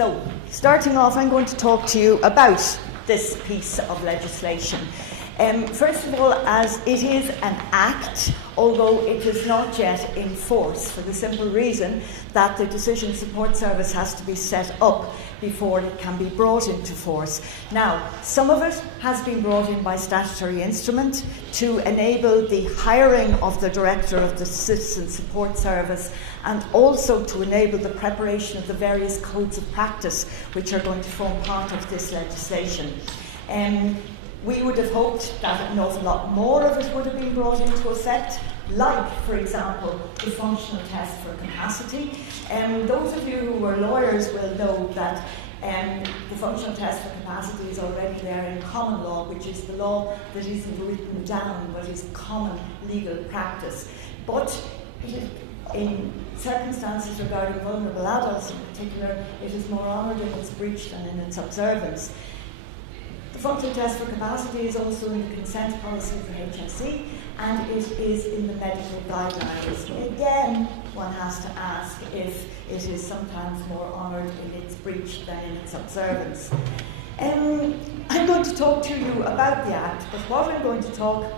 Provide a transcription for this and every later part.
So, starting off, I'm going to talk to you about this piece of legislation. First of all, as it is an act, although it is not yet in force, for the simple reason that the Decision Support Service has to be set up before it can be brought into force. Now, some of it has been brought in by statutory instrument to enable the hiring of the Director of the Citizen Support Service, and also to enable the preparation of the various codes of practice which are going to form part of this legislation. We would have hoped that an awful lot more of it would have been brought into effect, like, for example, the functional test for capacity. Those of you who are lawyers will know that the functional test for capacity is already there in common law, which is the law that isn't written down but is common legal practice. But in circumstances regarding vulnerable adults in particular, it is more honoured in its breach than in its observance. The functional test for capacity is also in the consent policy for HSE, and it is in the medical guidelines. Again, one has to ask if it is sometimes more honoured in its breach than in its observance. I'm going to talk to you about the Act, but what I'm going to talk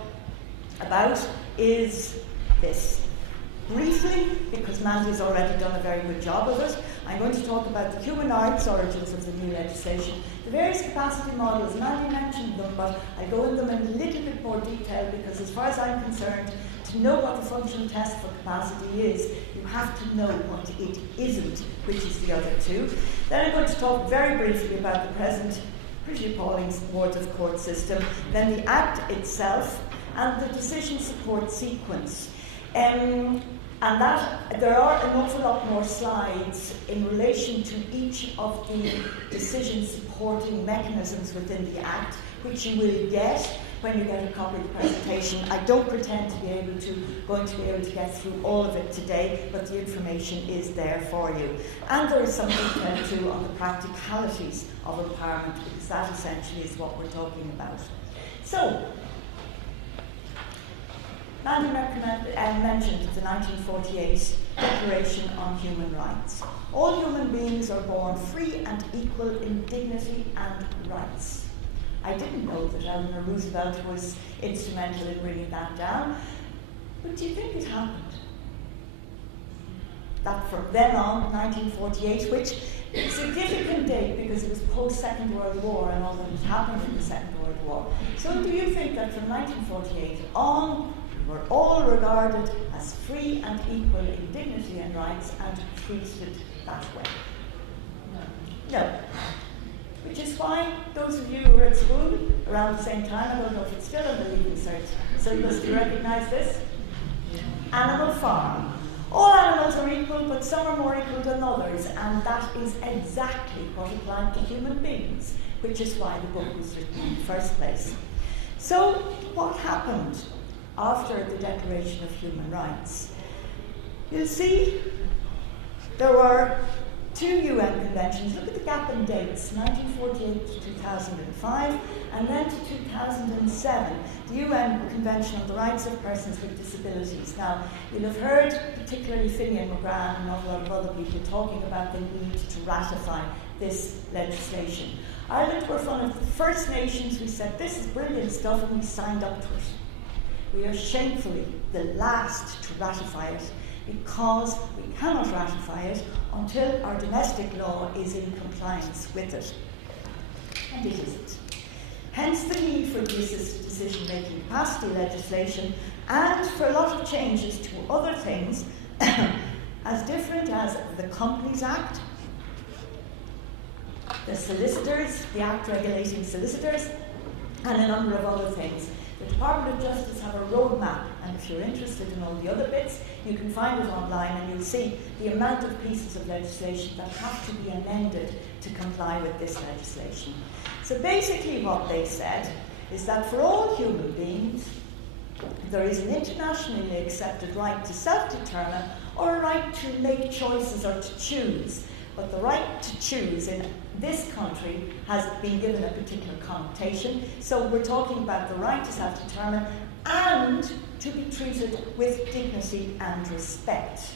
about is this. Briefly, because Mandy's already done a very good job of it, I'm going to talk about the human rights origins of the new legislation, the various capacity models. Mandy mentioned them, but I go into them in a little bit more detail because, as far as I'm concerned, to know what the functional test for capacity is, you have to know what it isn't, which is the other two. Then I'm going to talk very briefly about the present pretty appalling Boards of Court system, then the Act itself, and the decision support sequence. And that there are an awful lot more slides in relation to each of the decision supporting mechanisms within the Act, which you will get when you get a copy of the presentation. I don't pretend to be going to be able to get through all of it today, but the information is there for you. And there is some detail too on the practicalities of empowerment, because that essentially is what we're talking about. So, Mandy mentioned the 1948 Declaration on Human Rights. All human beings are born free and equal in dignity and rights. I didn't know that Eleanor Roosevelt was instrumental in bringing that down, but do you think it happened? That from then on, 1948, which is a significant date because it was post-Second World War and all that had happened in the Second World War. So do you think that from 1948 on, were all regarded as free and equal in dignity and rights and treated that way? No. Which is why those of you who were at school around the same time, I don't know if it's still on the Leaving Cert syllabus, do you recognise this? Animal Farm. All animals are equal, but some are more equal than others, and that is exactly what applied to human beings, which is why the book was written in the first place. So, what happened after the Declaration of Human Rights? You'll see there were two UN conventions. Look at the gap in dates, 1948 to 2005, and then to 2007, the UN Convention on the Rights of Persons with Disabilities. Now, you'll have heard, particularly Finian McGrath and a lot of other people talking about the need to ratify this legislation. Ireland were one of the first nations who said, this is brilliant stuff, and we signed up to it. We are shamefully the last to ratify it because we cannot ratify it until our domestic law is in compliance with it. And it isn't. Hence the need for the assisted decision-making capacity legislation, and for a lot of changes to other things as different as the Companies Act, the solicitors, the Act regulating solicitors, and a number of other things. The Department of Justice have a roadmap, and if you're interested in all the other bits, you can find it online, and you'll see the amount of pieces of legislation that have to be amended to comply with this legislation. So basically what they said is that for all human beings, there is an internationally accepted right to self-determine or a right to make choices or to choose. But the right to choose in this country has been given a particular connotation. So we're talking about the right to self-determine and to be treated with dignity and respect.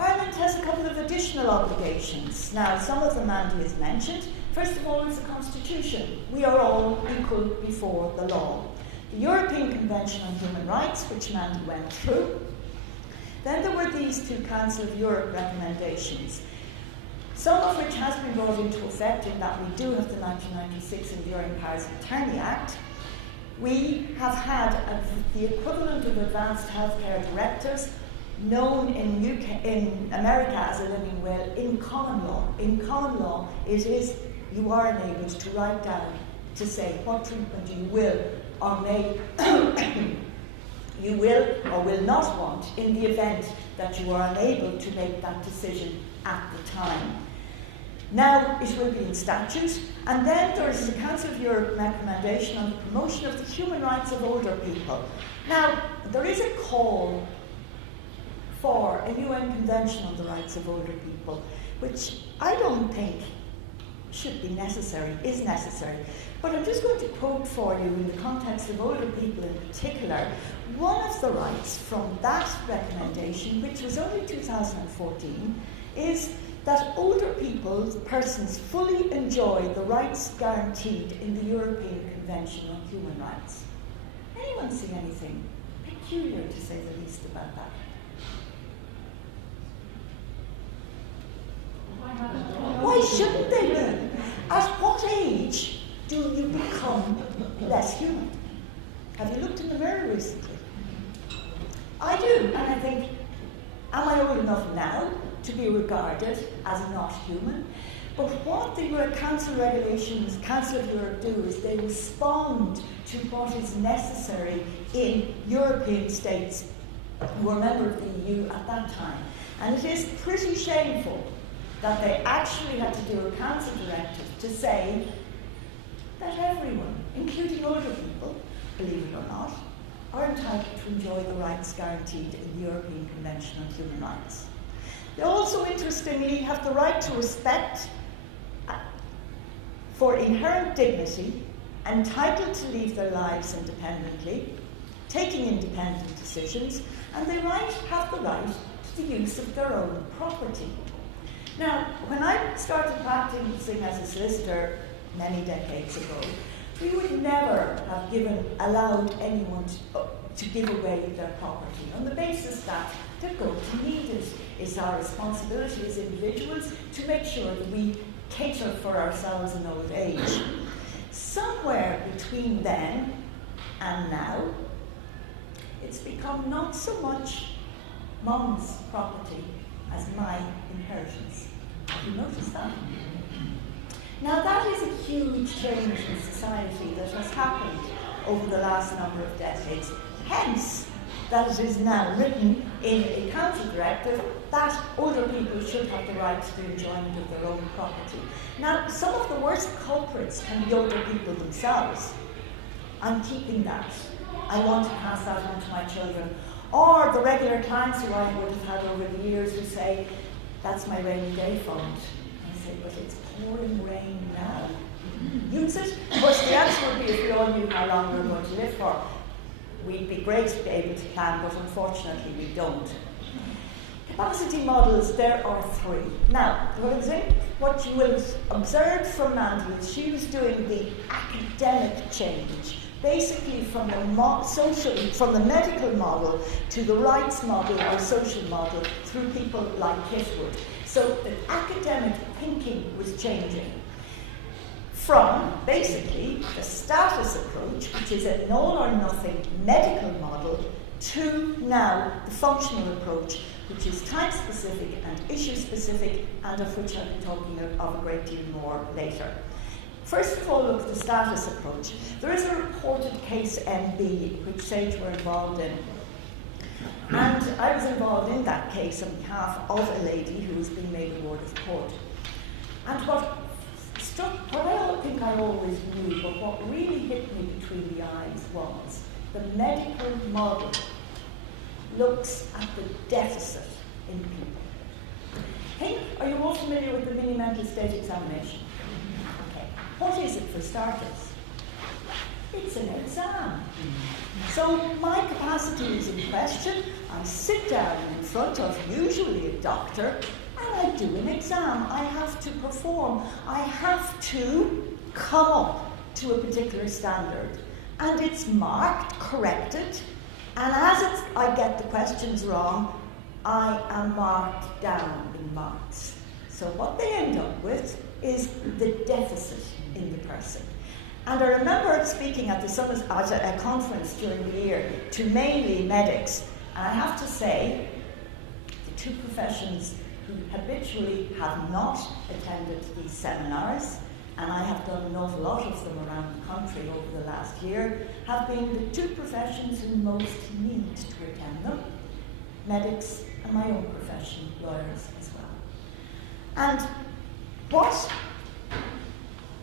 Ireland has a couple of additional obligations. Now, some of them Mandy has mentioned. First of all is the Constitution. We are all equal before the law. The European Convention on Human Rights, which Mandy went through. Then there were these two Council of Europe recommendations, some of which has been brought into effect in that we do have the 1996 Enduring Powers of Attorney Act. We have had the equivalent of advanced healthcare directives known in America as a living will in common law. In common law, it is you are enabled to write down to say what treatment you will or may you will or will not want in the event that you are unable to make that decision at the time. Now it will be in statute, and then there is the Council of Europe recommendation on the promotion of the human rights of older people. Now, there is a call for a UN Convention on the Rights of Older People, which I don't think should be necessary, is necessary. But I'm just going to quote for you in the context of older people in particular, one of the rights from that recommendation, which was only 2014, is that older people, persons, fully enjoy the rights guaranteed in the European Convention on Human Rights. Anyone see anything peculiar, to say the least, about that? Why shouldn't they be? At what age do you become less human? Have you looked in the mirror recently? I do, and I think, am I old enough now to be regarded as not human? But what the Council regulations, Council of Europe do is they respond to what is necessary in European states who were members of the EU at that time. And it is pretty shameful that they actually had to do a Council directive to say that everyone, including older people, believe it or not, are entitled to enjoy the rights guaranteed in the European Convention on Human Rights. They also, interestingly, have the right to respect for inherent dignity, entitled to live their lives independently, taking independent decisions, and they have the right to the use of their own property. Now, when I started practicing as a solicitor many decades ago, we would never have allowed anyone to give away their property on the basis that to go to need it. It's our responsibility as individuals to make sure that we cater for ourselves in old age. Somewhere between then and now, it's become not so much Mum's property as my inheritance. Have you noticed that? Now that is a huge change in society that has happened over the last number of decades. Hence, that it is now written in a Council directive that older people should have the right to the enjoyment of their own property. Now, some of the worst culprits can be older people themselves. I'm keeping that. I want to pass that on to my children. Or the regular clients who I would have had over the years who say, that's my rainy day fund. I say, but it's pouring rain now. Use it. Of course, the answer would be if we all knew how long we were going to live for. We'd be great to be able to plan, but unfortunately we don't. Capacity models, there are three. Now, what you will observe from Mandy is she was doing the academic change, basically from the medical model to the rights model or social model through people like Kitwood. So the academic thinking was changing from basically the status approach, which is an all or nothing medical model, to now the functional approach, which is time specific and issue specific, and of which I'll be talking of a great deal more later. First of all, look at the status approach. There is a reported case MB, which Sage were involved in. And I was involved in that case on behalf of a lady who was being made a ward of court. And what I think I always knew, but what really hit me between the eyes was the medical model looks at the deficit in people. Are you all familiar with the mini mental state examination? Okay. What is it for starters? It's an exam. So my capacity is in question. I sit down in front of usually a doctor and I do an exam. I have to perform. I have to come up to a particular standard. And it's marked, corrected, and as I get the questions wrong, I am marked down in marks. So what they end up with is the deficit in the person. And I remember speaking at a conference during the year to mainly medics, and I have to say, the two professions who habitually have not attended these seminars, and I have done an awful lot of them around the country over the last year, have been the two professions who most need to attend them, medics and my own profession, lawyers as well. And what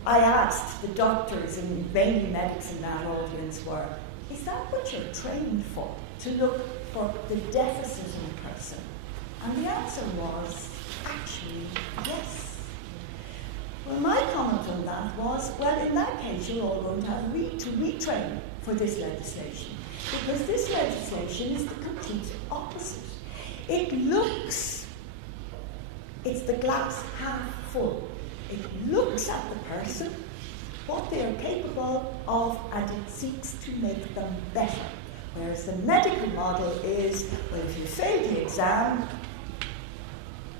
I asked the doctors and mainly medics in that audience were, is that what you're trained for? To look for the deficit in a person? And the answer was, actually, yes. Well, my comment on that was, well, in that case, you're all going to have to retrain for this legislation, because this legislation is the complete opposite. It looks, it's the glass half full. It looks at the person, what they are capable of, and it seeks to make them better. Whereas the medical model is, well, if you fail the exam,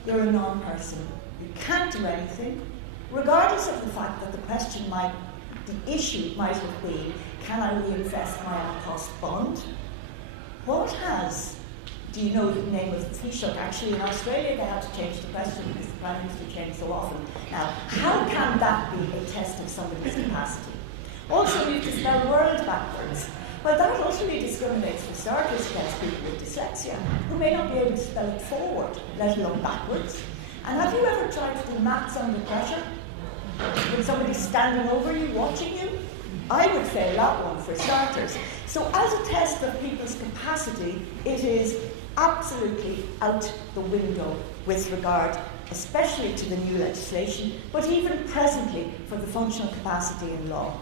you're a non-person. You can't do anything, regardless of the fact that the issue might have been, can I reinvest my on-cost bond? Do you know the name of the Taoiseach? Actually, in Australia, they had to change the question because the Prime Minister changed so often. Now, how can that be a test of somebody's capacity? Also, you have to spell world backwards. Well, that utterly discriminates, for starters, against people with dyslexia, who may not be able to spell it forward, let alone backwards. And have you ever tried to do maths under pressure? With somebody standing over you, watching you? I would fail that one, for starters. So as a test of people's capacity, it is absolutely out the window with regard, especially to the new legislation, but even presently for the functional capacity in law.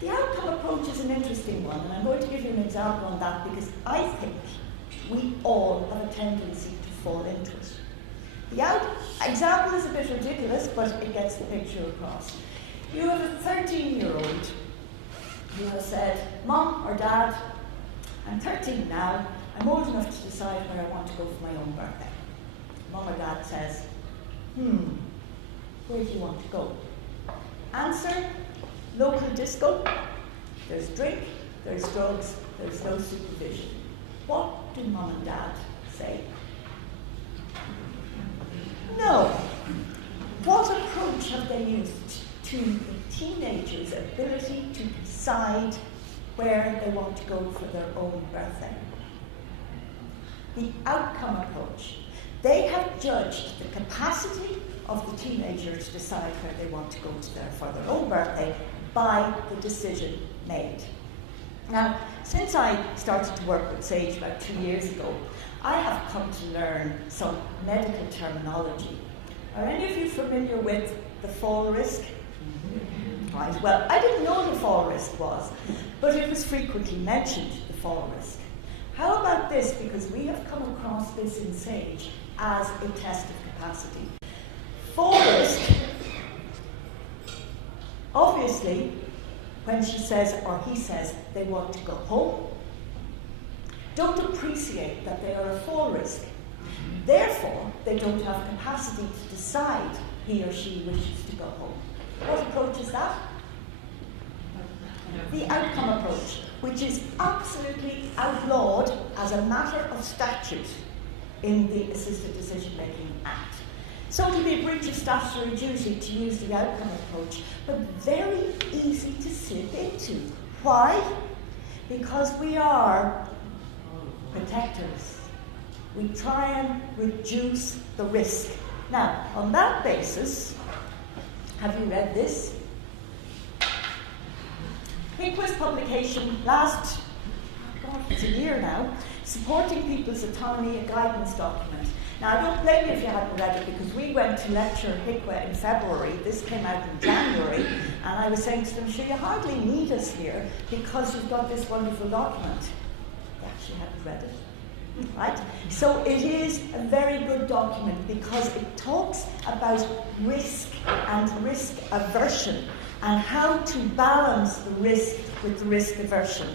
The outcome approach is an interesting one, and I'm going to give you an example on that because I think we all have a tendency to fall into it. The example is a bit ridiculous, but it gets the picture across. You have a 13-year-old who has said, Mom or Dad, I'm 13 now, I'm old enough to decide where I want to go for my own birthday. Mom or Dad says, where do you want to go? Answer, local disco. There's drink, there's drugs, there's no supervision. What do Mom and Dad say? No. What approach have they used to the teenager's ability to decide where they want to go for their own birthday? The outcome approach. They have judged the capacity of the teenager to decide where they want to go for their own birthday by the decision made. Now, since I started to work with SAGE about 2 years ago, I have come to learn some medical terminology. Are any of you familiar with the fall risk? Right, well, I didn't know what the fall risk was, but it was frequently mentioned, the fall risk. How about this, because we have come across this in SAGE as a test of capacity. Fall risk, obviously, when she says or he says they want to go home, don't appreciate that they are a fall risk. Therefore, they don't have capacity to decide he or she wishes to go home. What approach is that? The outcome approach, which is absolutely outlawed as a matter of statute in the Assisted Decision-Making Act. So it will be a breach of statutory duty to use the outcome approach, but very easy to slip into. Why? Because we are protectors. We try and reduce the risk. Now, on that basis, have you read this? HIQA's publication it's a year now, Supporting People's Autonomy, a guidance document. Now, I don't blame you if you hadn't read it, because we went to lecture HICWA in February. This came out in January, and I was saying to them, sure, you hardly need us here because you've got this wonderful document. They actually hadn't read it. Right? So it is a very good document because it talks about risk and risk aversion and how to balance the risk with the risk aversion.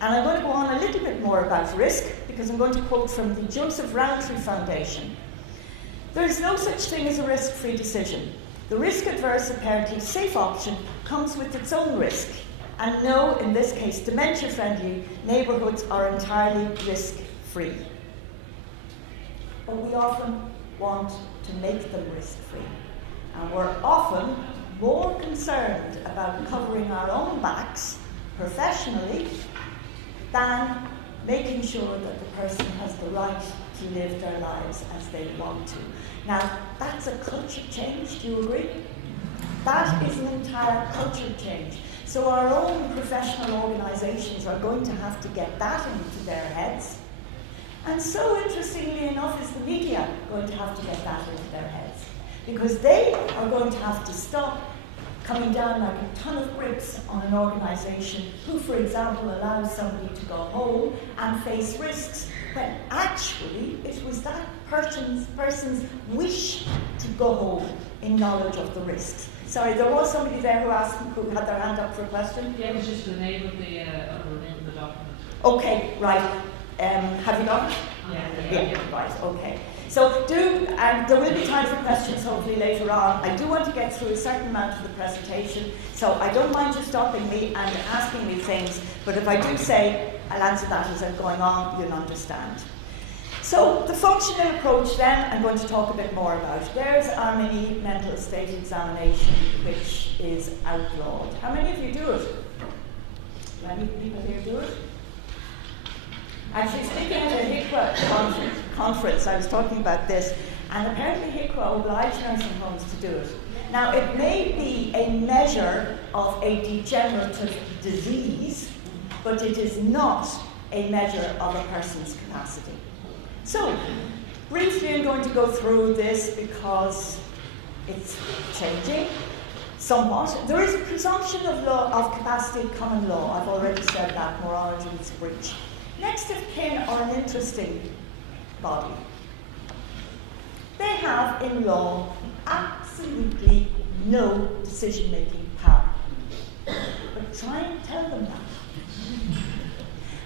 And I'm going to go on a little bit more about risk because I'm going to quote from the Joseph Rowntree Foundation. There is no such thing as a risk-free decision. The risk-adverse, apparently safe option comes with its own risk. And no, in this case, dementia-friendly neighbourhoods are entirely risk-free. But we often want to make them risk-free. And we're often more concerned about covering our own backs professionally than making sure that the person has the right to live their lives as they want to. Now, that's a culture change, do you agree? That is an entire culture change. So our own professional organisations are going to have to get that into their heads. And so, interestingly enough, is the media going to have to get that into their heads. Because they are going to have to stop coming down like a ton of bricks on an organisation who, for example, allows somebody to go home and face risks, when actually it was that person's wish to go home in knowledge of the risks. Sorry, there was somebody there who had their hand up for a question. Yeah, it was just the name of the document. Okay, right. Have you got it? Yeah, right, okay. So there will be time for questions hopefully later on. I do want to get through a certain amount of the presentation, so I don't mind you stopping me and asking me things, but if I do say, I'll answer that as I'm going on, you'll understand. So the functional approach then, I'm going to talk a bit more about. There's our mini mental state examination, which is outlawed. How many of you do it? Do any people here do it? Actually, speaking at a HICWA conference, I was talking about this, and apparently HICWA obliged nursing homes to do it. Now, it may be a measure of a degenerative disease, but it is not a measure of a person's capacity. So, briefly I'm going to go through this because it's changing somewhat. There is a presumption of capacity common law. I've already said that, morality is a breach. Next of kin are an interesting body. They have, in law, absolutely no decision-making power. But try and tell them that.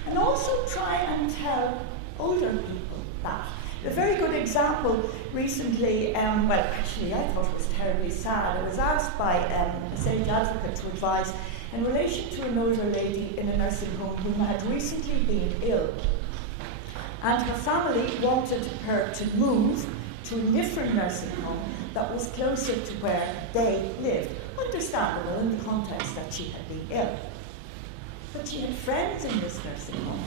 And also try and tell older people that. A very good example recently, well, actually, I thought it was terribly sad. I was asked by a sage advocate to advise in relation to an older lady in a nursing home who had recently been ill. And her family wanted her to move to a different nursing home that was closer to where they lived. Understandable in the context that she had been ill. But she had friends in this nursing home.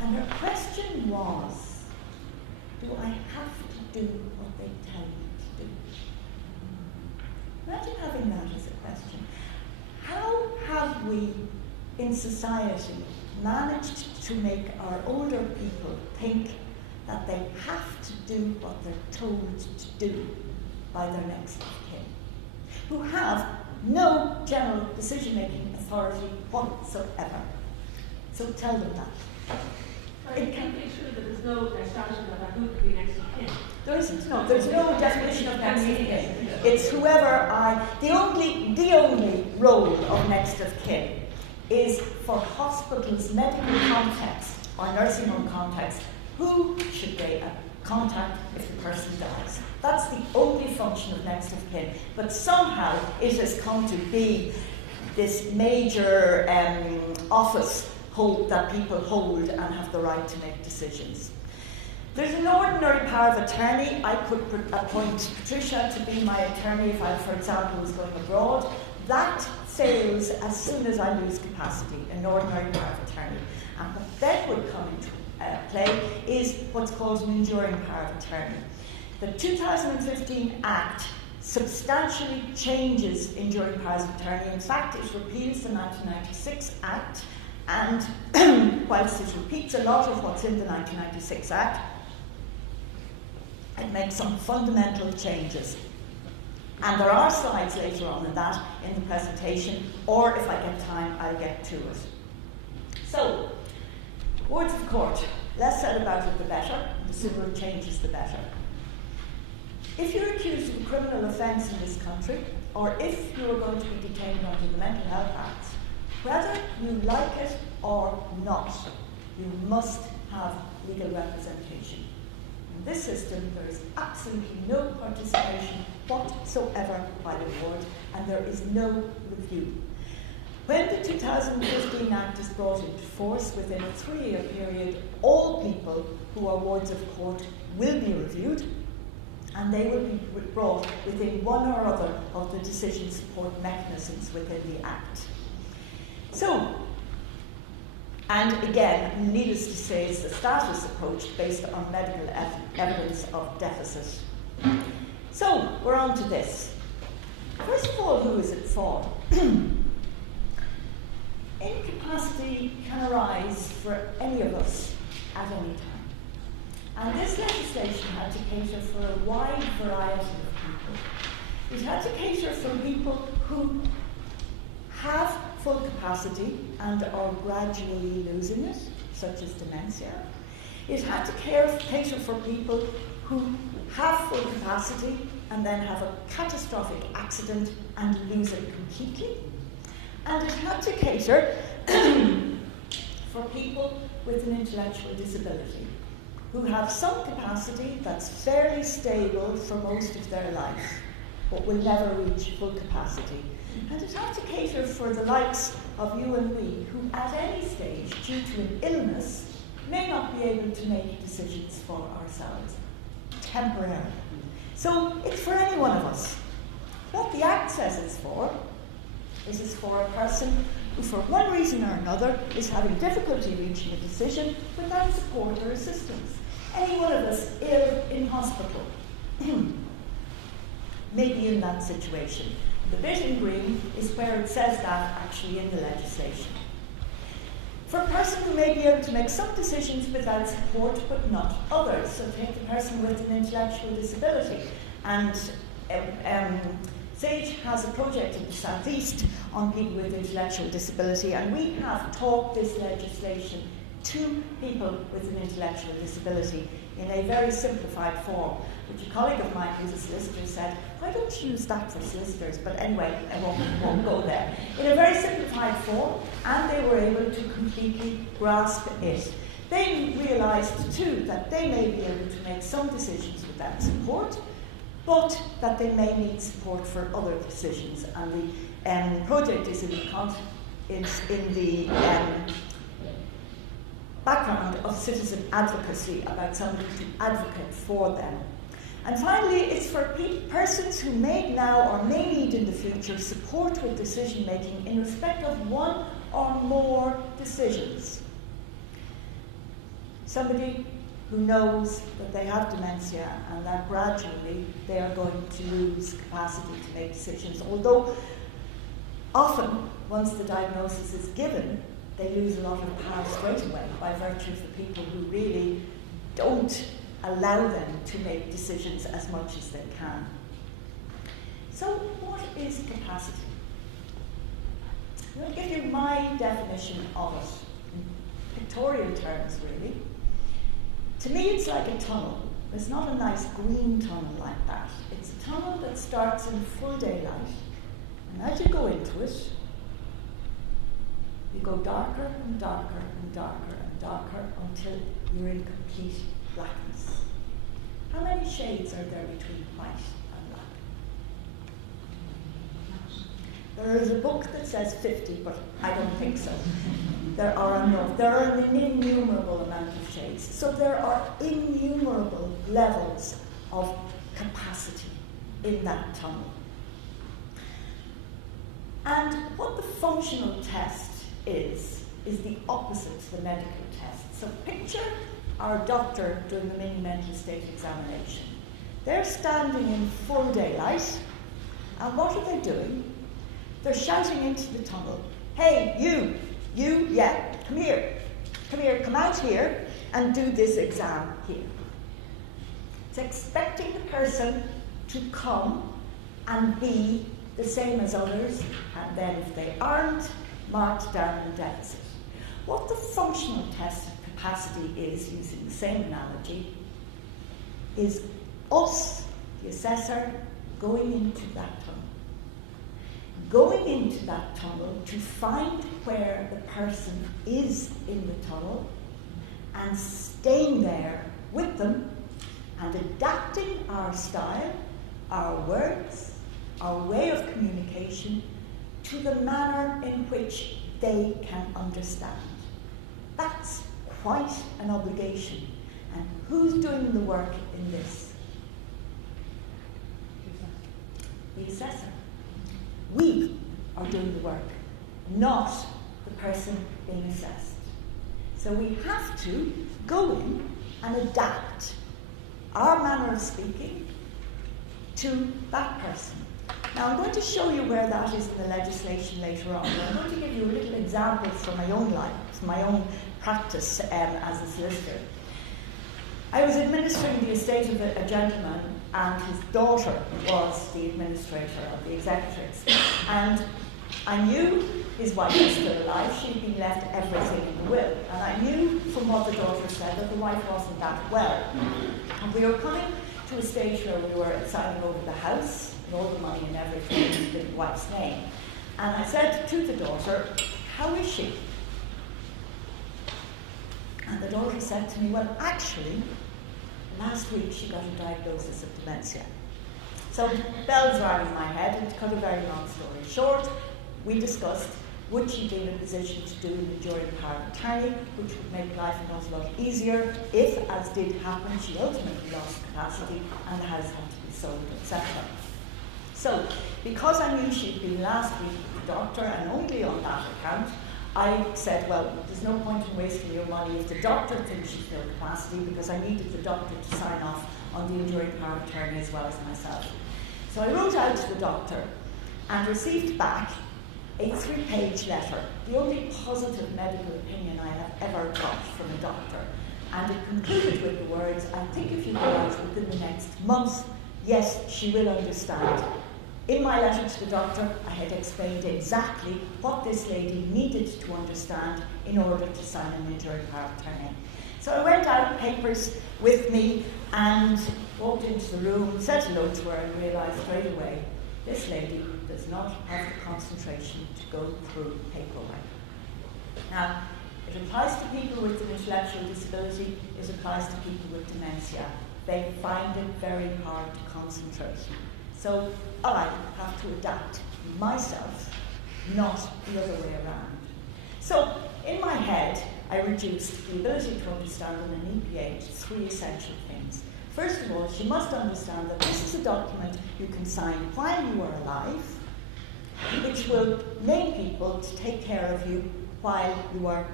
And her question was, do I have to do what they tell me to do? Imagine having that as a question. How have we, in society, managed to make our older people think that they have to do what they're told to do by their next of kin, who have no general decision-making authority whatsoever? So tell them that. It can be true that there's no establishment of who could be next of kin. There isn't, no. There's no definition of next of kin. It's whoever the only role of next of kin is for hospitals' medical context or nursing home context. Who should they contact if the person dies? That's the only function of next of kin. But somehow it has come to be this major office that people hold and have the right to make decisions. There's an ordinary power of attorney. I could appoint Patricia to be my attorney if I, for example, was going abroad. That fails as soon as I lose capacity, an ordinary power of attorney. And what then would come into play is what's called an enduring power of attorney. The 2015 Act substantially changes enduring powers of attorney. In fact, it repeals the 1996 Act, and whilst it repeats a lot of what's in the 1996 Act, It makes some fundamental changes. And there are slides later on in that in the presentation, or if I get time, I'll get to it. So, words of court. Less said about it, the better. The sooner it changes, the better. If you're accused of a criminal offence in this country, or if you are going to be detained under the Mental Health Act, whether you like it or not, you must have legal representation. In this system, there is absolutely no participation whatsoever by the ward, and there is no review. When the 2015 Act is brought into force, within a 3-year period, all people who are wards of court will be reviewed, and they will be brought within one or other of the decision support mechanisms within the Act. So, and again, needless to say, is the status approach based on medical evidence of deficit. So, we're on to this. First of all, who is it for? Incapacity can arise for any of us at any time. And this legislation had to cater for a wide variety of people. It had to cater for people who have full capacity and are gradually losing it, such as dementia. It had to cater for people who have full capacity and then have a catastrophic accident and lose it completely. And it had to cater for people with an intellectual disability who have some capacity that's fairly stable for most of their life, but will never reach full capacity. And it had to cater for the likes of you and me, who at any stage, due to an illness, may not be able to make decisions for ourselves, temporarily. So it's for any one of us. What the Act says it's for is for a person who, for one reason or another, is having difficulty reaching a decision without support or assistance. Any one of us ill in hospital may be in that situation. The bit in green is where it says that actually in the legislation. For a person who may be able to make some decisions without support but not others, so take the person with an intellectual disability, and SAGE has a project in the South East on people with intellectual disability, and we have taught this legislation to people with an intellectual disability in a very simplified form, which a colleague of mine who's a solicitor said, why don't you use that for solicitors? But anyway, I won't go there. In a very simplified form, and they were able to completely grasp it. They realised too that they may be able to make some decisions without support, but that they may need support for other decisions. And the project is in the background of citizen advocacy, about somebody to advocate for them. And finally, it's for persons who may now or may need in the future support with decision making in respect of one or more decisions. Somebody who knows that they have dementia and that gradually they are going to lose capacity to make decisions, although often, once the diagnosis is given, they lose a lot of power straight away by virtue of the people who really don't allow them to make decisions as much as they can. So what is capacity? I'll give you my definition of it, in pictorial terms really. To me it's like a tunnel. It's not a nice green tunnel like that. It's a tunnel that starts in full daylight, and as you go into it, you go darker and darker and darker and darker until you're in complete blackness. How many shades are there between white and black? There is a book that says 50, but I don't think so. There are an innumerable amount of shades. So there are innumerable levels of capacity in that tunnel. And what the functional test is the opposite to the medical test. So picture our doctor doing the mini mental state examination. They're standing in full daylight, and what are they doing? They're shouting into the tunnel, hey, you, yeah, come here, come out here and do this exam here. It's expecting the person to come and be the same as others, and then if they aren't, marked down in deficit. What the functional test of capacity is, using the same analogy, is us, the assessor, going into that tunnel. Going into that tunnel to find where the person is in the tunnel and staying there with them and adapting our style, our words, our way of communication to the manner in which they can understand. That's quite an obligation. And who's doing the work in this? The assessor. We are doing the work, not the person being assessed. So we have to go in and adapt our manner of speaking to that person. Now I'm going to show you where that is in the legislation later on. I'm going to give you a little example from my own life, from my own practice as a solicitor. I was administering the estate of a gentleman, and his daughter was the administrator of the executors. And I knew his wife was still alive. She'd been left everything in the will. And I knew from what the daughter said that the wife wasn't that well. And we were coming to a stage where we were signing over the house, and all the money and everything in the wife's name. And I said to the daughter, "How is she?" And the daughter said to me, "Well, actually, last week she got a diagnosis of dementia." So bells rang in my head, and to cut a very long story short, we discussed would she be in a position to do an enduring power of attorney, which would make life an awful lot easier if, as did happen, she ultimately lost capacity and the house had to be sold, etc. So, because I knew she'd been last week with the doctor, and only on that account, I said, well, there's no point in wasting your money if the doctor thinks she's no capacity, because I needed the doctor to sign off on the enduring power of attorney as well as myself. So I wrote out to the doctor and received back a 3-page letter, the only positive medical opinion I have ever got from a doctor. And it concluded with the words, "I think if you go out within the next month, yes, she will understand." In my letter to the doctor, I had explained exactly what this lady needed to understand in order to sign an enduring power of attorney. So I went out, papers with me, and walked into the room, said hello to her, and realised straight away, this lady does not have the concentration to go through paperwork. Now, it applies to people with an intellectual disability, it applies to people with dementia. They find it very hard to concentrate. So I have to adapt myself, not the other way around. So in my head, I reduced the ability to understand in an EPA to 3 essential things. First of all, she must understand that this is a document you can sign while you are alive, which will make people to take care of you while you are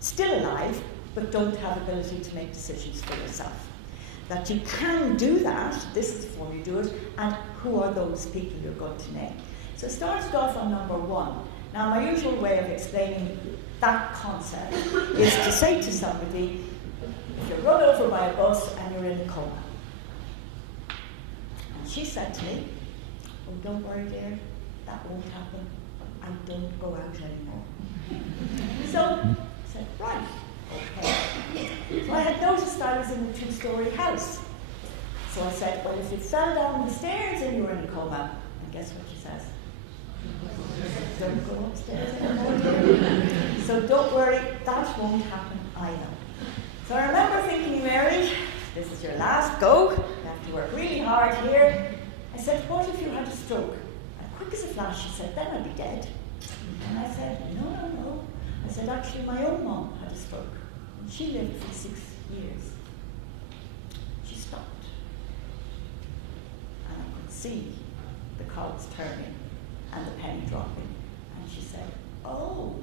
still alive, but don't have ability to make decisions for yourself. That you can do that, this is before you do it, and who are those people you're going to name. So I started off on number 1. Now my usual way of explaining that concept is to say to somebody, if you're run over by a bus and you're in a coma. And she said to me, "Oh, don't worry dear, that won't happen. I don't go out anymore." So I said, right, okay. So I had noticed I was in a 2-story house. So I said, well, if you fell down the stairs and you were in a coma, and guess what she says? Don't go upstairs anymore. So don't worry, that won't happen either. So I remember thinking, Mary, this is your last go. You have to work really hard here. I said, what if you had a stroke? And quick as a flash, she said, then I'd be dead. And I said, no. I said, actually, my own mom had a stroke. And she lived for 6 years. She stopped. And I could see the cogs turning and the penny dropping. And she said, oh,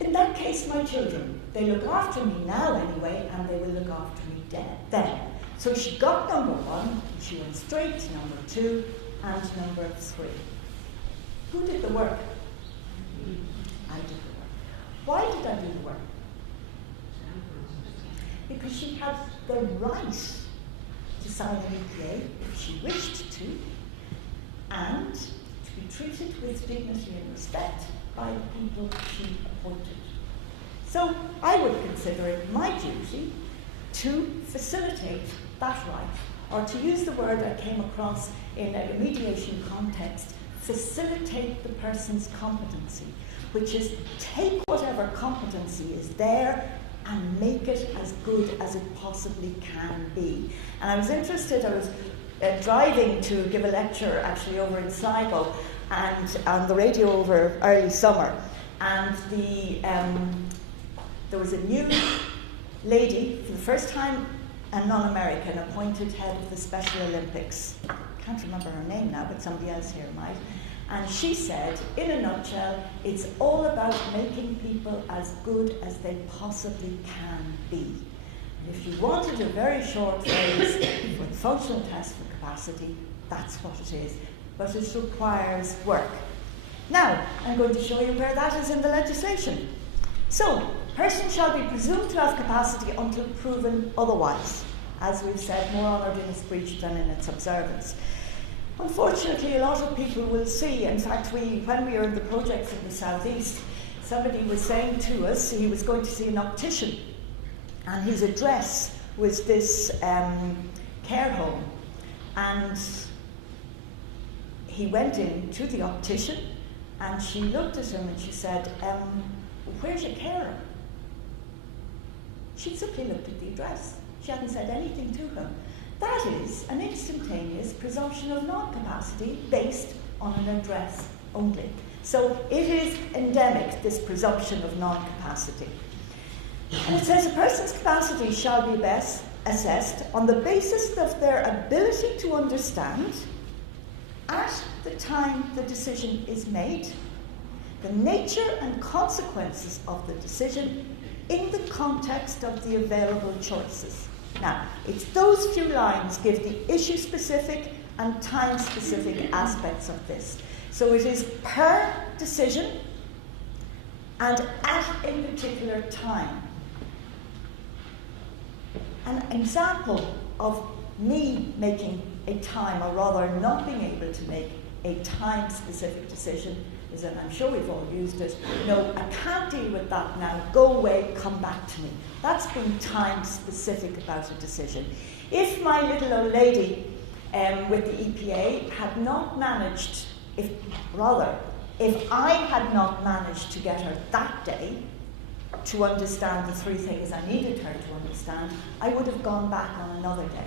in that case, my children, they look after me now anyway, and they will look after me then. So she got number 1, and she went straight to number 2 and number 3. Who did the work? I did the work. Why did I do the work? because she had the right to sign an EPA if she wished to, and to be treated with dignity and respect by the people she appointed. So I would consider it my duty to facilitate that right, or to use the word I came across in a mediation context, facilitate the person's competency, which is take whatever competency is there and make it as good as it possibly can be. And I was interested, I was driving to give a lecture actually over in Sligo and on the radio over early summer, and there was a new lady, for the first time a non-American, appointed head of the Special Olympics. I can't remember her name now, but somebody else here might. And she said, in a nutshell, it's all about making people as good as they possibly can be. And if you wanted a very short phrase for the functional test for capacity, that's what it is. But it requires work. Now, I'm going to show you where that is in the legislation. So, person shall be presumed to have capacity until proven otherwise. As we've said, more honoured in its breach than in its observance. Unfortunately, a lot of people will see, in fact, when we were in the projects in the southeast, somebody was saying to us he was going to see an optician, and his address was this care home. And he went in to the optician, and she looked at him and she said, where's your carer? She simply looked at the address. She hadn't said anything to him. That is an instantaneous presumption of non-capacity based on an address only. So it is endemic, this presumption of non-capacity. And it says a person's capacity shall be best assessed on the basis of their ability to understand, at the time the decision is made, the nature and consequences of the decision in the context of the available choices. Now, it's those few lines give the issue-specific and time-specific aspects of this. So it is per decision and at a particular time. An example of me making a time, or rather not being able to make a time-specific decision, is, and I'm sure we've all used it, no, I can't deal with that now, go away, come back to me. That's being time-specific about a decision. If my little old lady with the EPA had not managed, if I had not managed to get her that day to understand the three things I needed her to understand, I would have gone back on another day.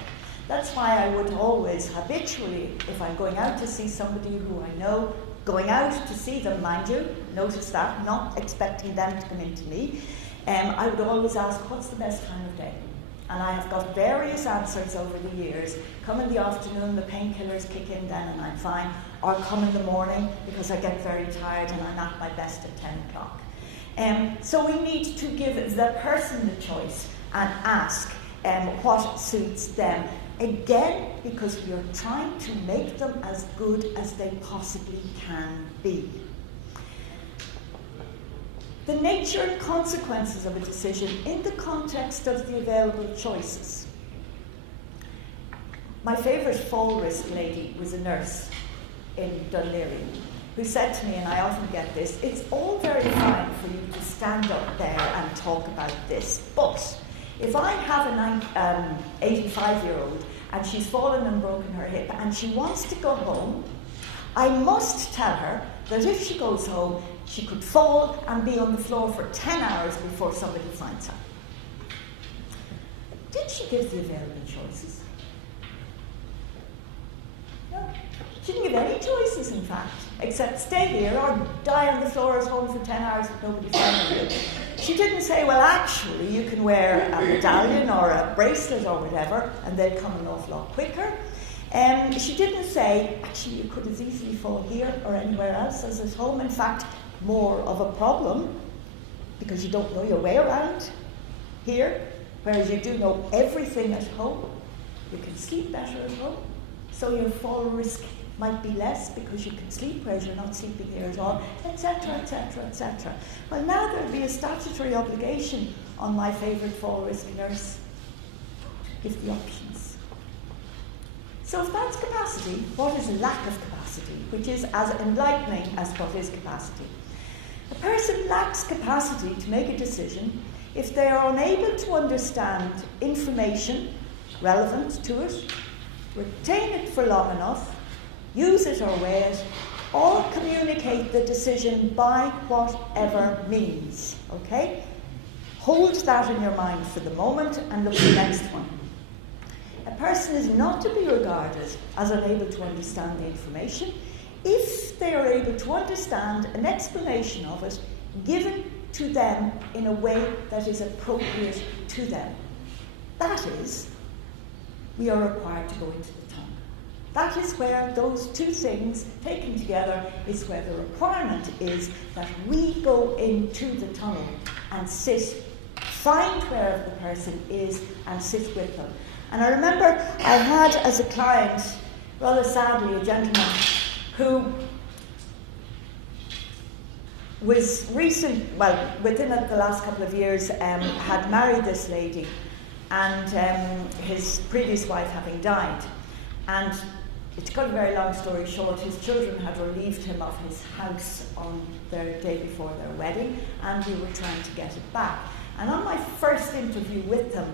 That's why I would always habitually, if I'm going out to see somebody who I know, going out to see them, mind you, notice that, not expecting them to come into me, I would always ask, what's the best time of day? And I have got various answers over the years. Come in the afternoon, the painkillers kick in then and I'm fine. Or come in the morning because I get very tired and I'm at my best at 10 o'clock. So we need to give the person the choice and ask what suits them. Again, because we are trying to make them as good as they possibly can be. The nature and consequences of a decision in the context of the available choices. My favourite fall risk lady was a nurse in Dunleary who said to me, and I often get this, it's all very fine for you to stand up there and talk about this, but if I have an 85-year-old and she's fallen and broken her hip and she wants to go home, I must tell her that if she goes home, she could fall and be on the floor for 10 hours before somebody finds her. Did she give the available choices? No. She didn't give any choices, in fact, except stay here or die on the floor at home for 10 hours with nobody finding you. She didn't say, well, actually, you can wear a medallion or a bracelet or whatever, and they'll come an awful lot quicker. She didn't say, actually, you could as easily fall here or anywhere else as at home. In fact, more of a problem, because you don't know your way around here, whereas you do know everything at home. You can sleep better at home, so your fall risk might be less because you can sleep, whereas you're not sleeping here at all, etc., etc., etc. Well, now there'll be a statutory obligation on my favourite fall risk nurse give the options. So if that's capacity, what is lack of capacity, which is as enlightening as what is capacity? A person lacks capacity to make a decision if they are unable to understand information relevant to it, retain it for long enough, use it or weigh it, or communicate the decision by whatever means. Okay? Hold that in your mind for the moment and look at the next one. A person is not to be regarded as unable to understand the information if they are able to understand an explanation of it given to them in a way that is appropriate to them. That is, we are required to go into the tongue. That is where those two things taken together is where the requirement is that we go into the tunnel and sit, find where the person is and sit with them. And I remember I had as a client, rather sadly, a gentleman who was within the last couple of years, had married this lady, and his previous wife having died. And to cut a very long story short, his children had relieved him of his house on their day before their wedding, and we were trying to get it back. And on my first interview with them,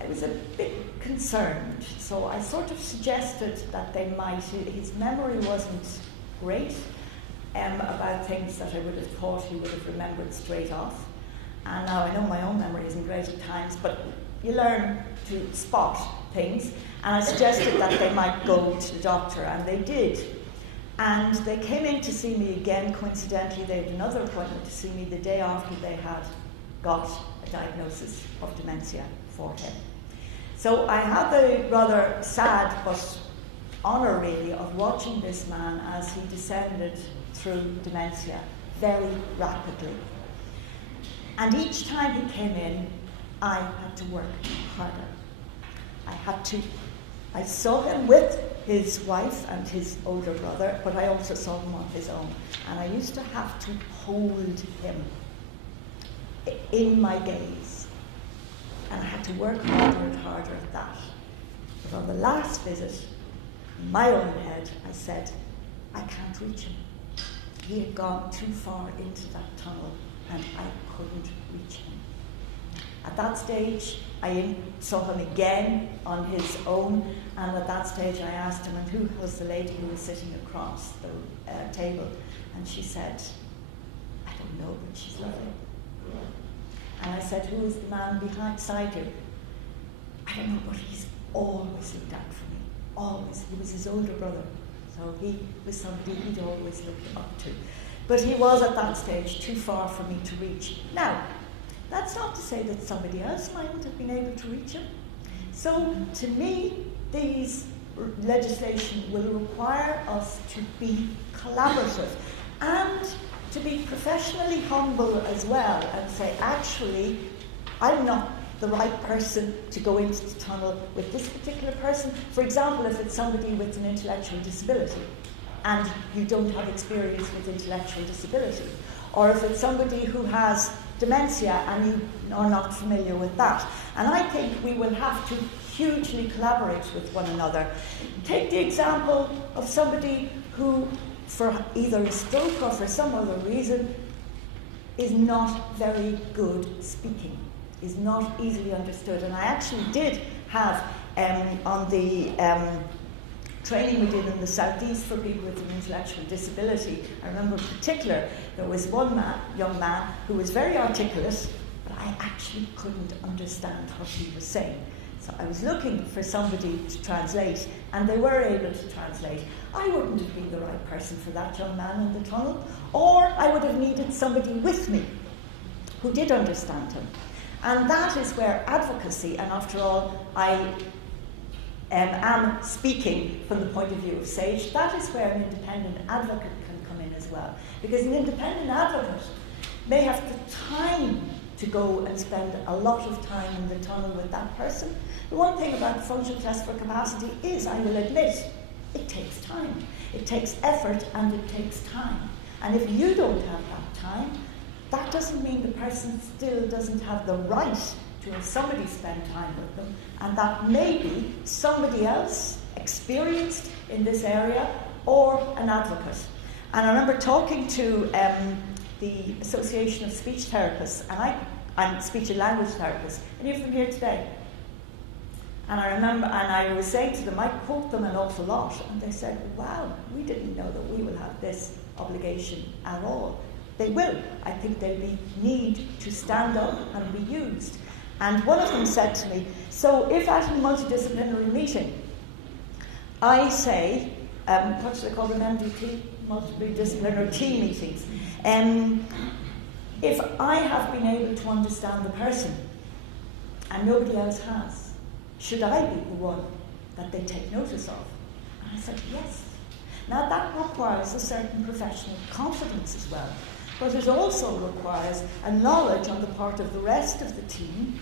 I was a bit concerned, so I sort of suggested that they might, his memory wasn't great about things that I would have thought he would have remembered straight off. And now I know my own memory isn't great at times, but you learn to spot things. And I suggested that they might go to the doctor, and they did. And they came in to see me again. Coincidentally, they had another appointment to see me the day after they had got a diagnosis of dementia for him. So I had the rather sad but honour really of watching this man as he descended through dementia very rapidly. And each time he came in, I had to work harder. I saw him with his wife and his older brother, but I also saw him on his own. And I used to have to hold him in my gaze. And I had to work harder and harder at that. But on the last visit, in my own head, I said, I can't reach him. He had gone too far into that tunnel, and I couldn't reach him. At that stage, I saw him again on his own, and at that stage I asked him, and who was the lady who was sitting across the table? And she said, I don't know, but she's lovely. And I said, who is the man beside you? I don't know, but he's always looked out for me. Always. He was his older brother. So he was somebody he'd always looked up to. But he was at that stage too far for me to reach. Now, that's not to say that somebody else mightn't have been able to reach him. So to me, these legislation will require us to be collaborative and to be professionally humble as well and say, actually, I'm not the right person to go into the tunnel with this particular person. For example, if it's somebody with an intellectual disability and you don't have experience with intellectual disability, or if it's somebody who has dementia and you are not familiar with that. And I think we will have to hugely collaborate with one another. Take the example of somebody who, for either a stroke or for some other reason, is not very good speaking, is not easily understood. And I actually did have on the training we did in the Southeast for people with an intellectual disability, I remember in particular there was one young man who was very articulate, but I actually couldn't understand what he was saying. So I was looking for somebody to translate, and they were able to translate. I wouldn't have been the right person for that young man in the tunnel, or I would have needed somebody with me who did understand him. And that is where advocacy, and after all, I am speaking from the point of view of SAGE, that is where an independent advocate can come in as well. Because an independent advocate may have the time to go and spend a lot of time in the tunnel with that person. The one thing about the functional test for capacity is, I will admit, it takes time. It takes effort and it takes time. And if you don't have that time, that doesn't mean the person still doesn't have the right to have somebody spend time with them, and that may be somebody else experienced in this area or an advocate. And I remember talking to the Association of Speech Therapists and Speech and Language Therapists, any of them here today? And I remember, and I was saying to them, I quote them an awful lot, and they said, wow, we didn't know that we will have this obligation at all. They will. I think they'll need to stand up and be used. And one of them said to me, so if at a multidisciplinary meeting, I say, what should I call them, MDT? Multidisciplinary team meetings. If I have been able to understand the person, and nobody else has, should I be the one that they take notice of? And I said, yes. Now that requires a certain professional confidence as well, but it also requires a knowledge on the part of the rest of the team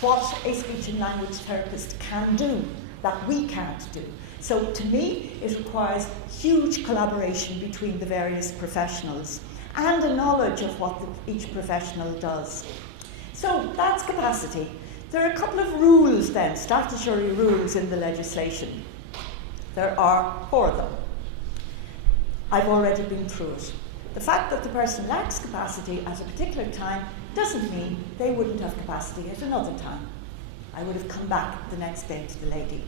what a speech and language therapist can do that we can't do. So to me, it requires huge collaboration between the various professionals and a knowledge of what each professional does. So that's capacity. There are a couple of rules then, statutory rules in the legislation. There are 4 of them. I've already been through it. The fact that the person lacks capacity at a particular time doesn't mean they wouldn't have capacity at another time. I would have come back the next day to the lady.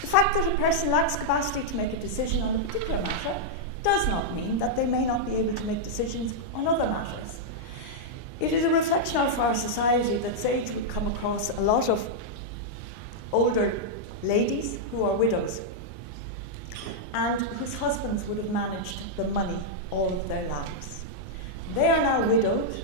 The fact that a person lacks capacity to make a decision on a particular matter does not mean that they may not be able to make decisions on other matters. It is a reflection of our society that Sage would come across a lot of older ladies who are widows and whose husbands would have managed the money all of their lives. They are now widowed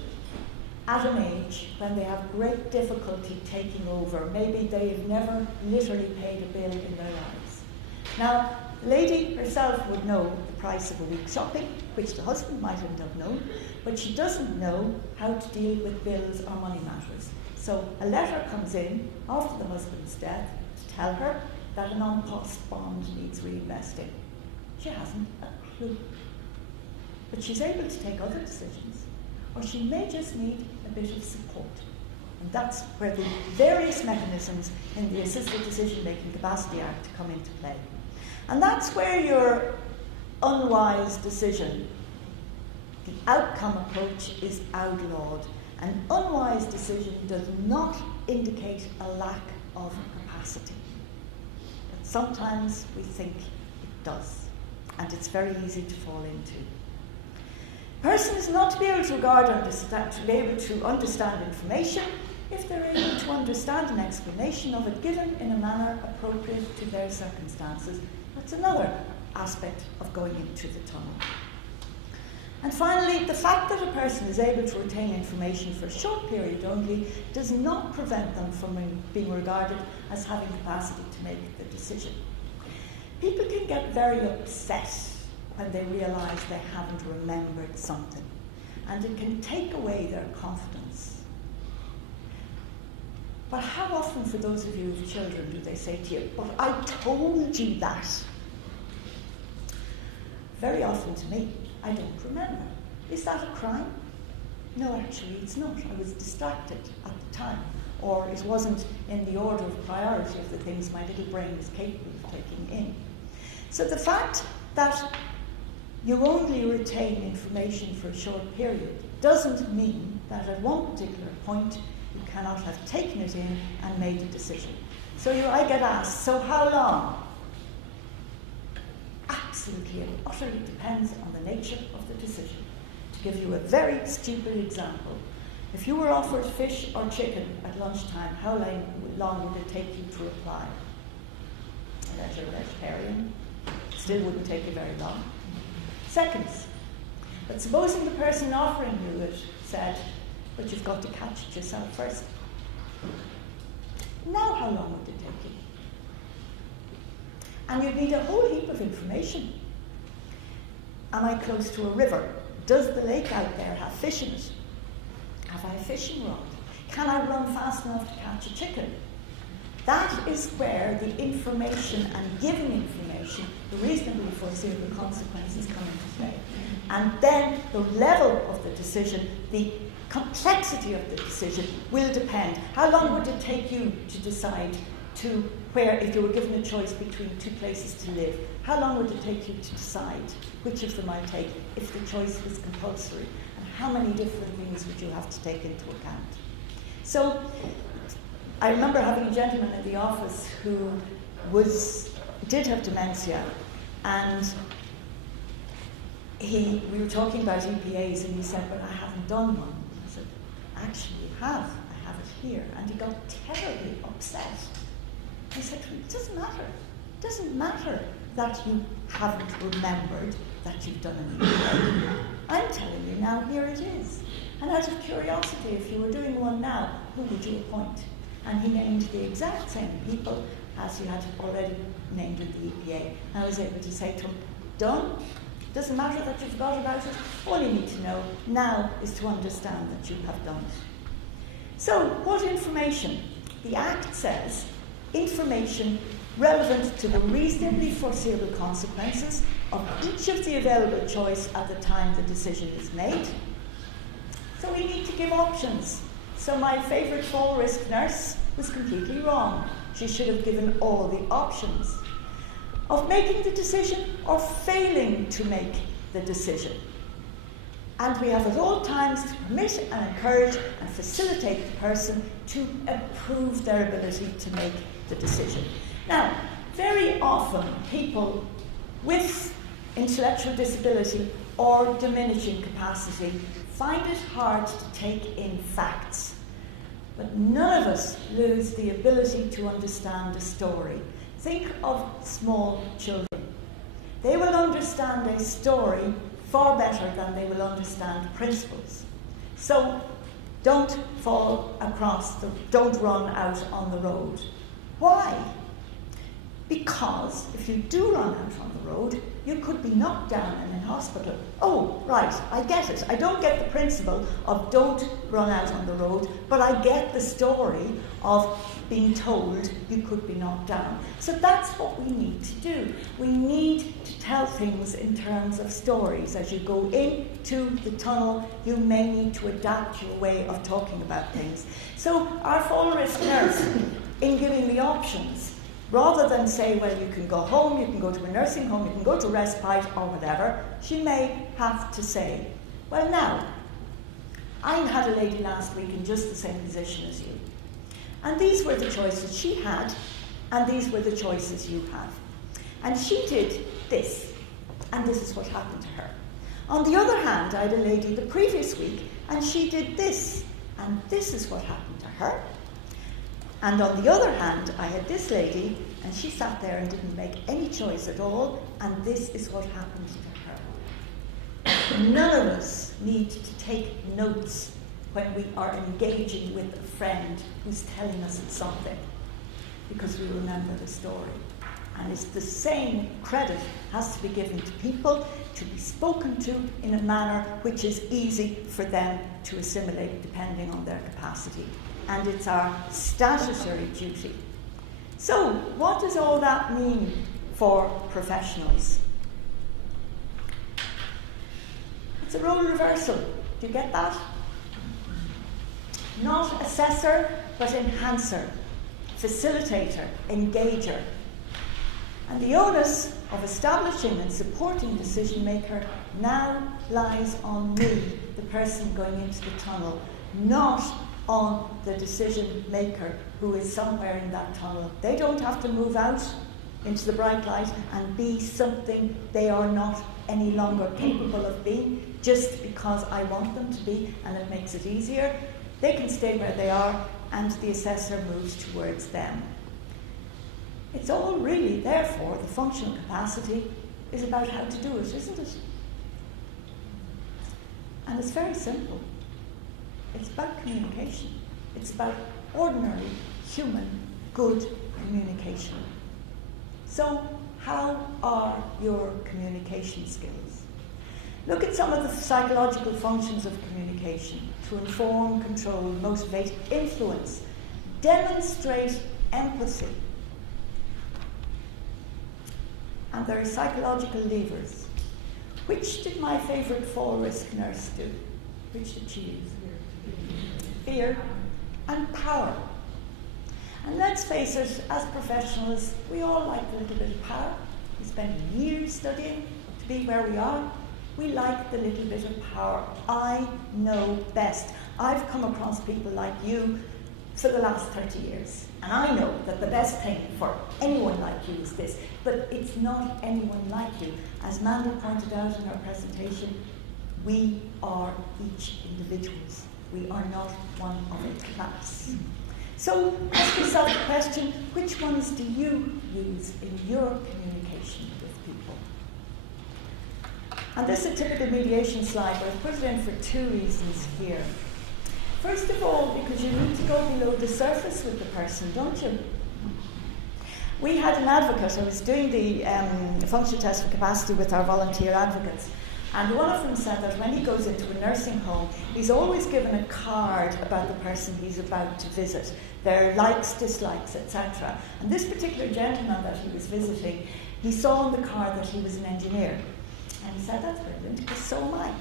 at an age when they have great difficulty taking over. Maybe they have never literally paid a bill in their lives. Now, the lady herself would know the price of a week's shopping, which the husband mightn't have known, but she doesn't know how to deal with bills or money matters. So a letter comes in after the husband's death to tell her that an on-cost bond needs reinvesting. She hasn't a clue. But she's able to take other decisions, or she may just need a bit of support. And that's where the various mechanisms in the Assisted Decision-Making Capacity Act come into play. And that's where your unwise decision, the outcome approach, is outlawed. An unwise decision does not indicate a lack of capacity. But sometimes we think it does, and it's very easy to fall into. A person is not to be able to to be able to understand information if they're able to understand an explanation of it given in a manner appropriate to their circumstances. That's another aspect of going into the tunnel. And finally, the fact that a person is able to retain information for a short period only does not prevent them from being regarded as having capacity to make the decision. People can get very upset when they realise they haven't remembered something, and it can take away their confidence. But how often, for those of you with children, do they say to you, "But I told you that"? Very often to me, "I don't remember." Is that a crime? No, actually it's not. I was distracted at the time, or it wasn't in the order of priority of the things my little brain was capable of taking in. So the fact that you only retain information for a short period doesn't mean that at one particular point you cannot have taken it in and made a decision. So I get asked, so how long? Absolutely and utterly depends on the nature of the decision. To give you a very stupid example, if you were offered fish or chicken at lunchtime, how long would it take you to reply? Unless you're a vegetarian, still wouldn't take you very long. Seconds. But supposing the person offering you it said, "But you've got to catch it yourself first." Now how long would it take you? And you'd need a whole heap of information. Am I close to a river? Does the lake out there have fish in it? Have I a fishing rod? Can I run fast enough to catch a chicken? That is where the information and giving information, the reasonably foreseeable consequences come into play. And then the level of the decision, the complexity of the decision will depend. How long would it take you to decide to where, if you were given a choice between two places to live, how long would it take you to decide which of them I take if the choice was compulsory? And how many different things would you have to take into account? So I remember having a gentleman in the office who did have dementia, and we were talking about EPAs, and he said, "But I haven't done one." I said, "Actually, you have. I have it here." And he got terribly upset. I said, "It doesn't matter. It doesn't matter that you haven't remembered that you've done an EPA. I'm telling you now, here it is. And out of curiosity, if you were doing one now, who would you appoint?" And he named the exact same people as he had already named in the EPA. And I was able to say to him, "Done. Doesn't matter that you forgot about it. All you need to know now is to understand that you have done it." So, what information? The Act says information relevant to the reasonably foreseeable consequences of each of the available choice at the time the decision is made. So we need to give options. So my favourite fall risk nurse was completely wrong. She should have given all the options of making the decision or failing to make the decision. And we have at all times to permit and encourage and facilitate the person to improve their ability to make the decision. Now, very often people with intellectual disability or diminishing capacity find it hard to take in facts. But none of us lose the ability to understand a story. Think of small children. They will understand a story far better than they will understand principles. So don't don't run out on the road. Why? Because if you do run out on the road, you could be knocked down and in hospital. Oh, right, I get it. I don't get the principle of don't run out on the road, but I get the story of being told you could be knocked down. So that's what we need to do. We need to tell things in terms of stories. As you go into the tunnel, you may need to adapt your way of talking about things. So our fall risk nurse, in giving the options, rather than say, well, you can go home, you can go to a nursing home, you can go to respite or whatever, she may have to say, well, now, I had a lady last week in just the same position as you. And these were the choices she had, and these were the choices you have. And she did this, and this is what happened to her. On the other hand, I had a lady the previous week, and she did this, and this is what happened to her. And on the other hand, I had this lady, and she sat there and didn't make any choice at all, and this is what happened to her. None of us need to take notes when we are engaging with a friend who's telling us something, because we remember the story. And it's the same credit has to be given to people, to be spoken to in a manner which is easy for them to assimilate depending on their capacity. And it's our statutory duty. So, what does all that mean for professionals? It's a role reversal. Do you get that? Not assessor, but enhancer, facilitator, engager. And the onus of establishing and supporting decision maker now lies on me, the person going into the tunnel, not on the decision maker who is somewhere in that tunnel. They don't have to move out into the bright light and be something they are not any longer capable of being just because I want them to be, and it makes it easier. They can stay where they are, and the assessor moves towards them. It's all really, therefore, the functional capacity is about how to do it, isn't it? And it's very simple. It's about communication. It's about ordinary, human, good communication. So, how are your communication skills? Look at some of the psychological functions of communication: to inform, control, motivate, influence, demonstrate empathy. and there are psychological levers. Which did my favourite fall risk nurse do? Which did she use? Fear and power. And let's face it, as professionals, we all like a little bit of power. We spent years studying to be where we are. We like the little bit of power. I know best. I've come across people like you for the last 30 years. And I know that the best thing for anyone like you is this. But it's not anyone like you. As Mandy pointed out in her presentation, we are each individuals. We are not one of a class. So ask yourself the question, which ones do you use in your communication with people? And this is a typical mediation slide, but I've put it in for two reasons here. First of all, because you need to go below the surface with the person, don't you? We had an advocate. I was doing the functional test for capacity with our volunteer advocates, and one of them said that when he goes into a nursing home, he's always given a card about the person he's about to visit, their likes, dislikes, etc. And this particular gentleman that he was visiting, he saw on the card that he was an engineer. And he said, that's brilliant, because so am I.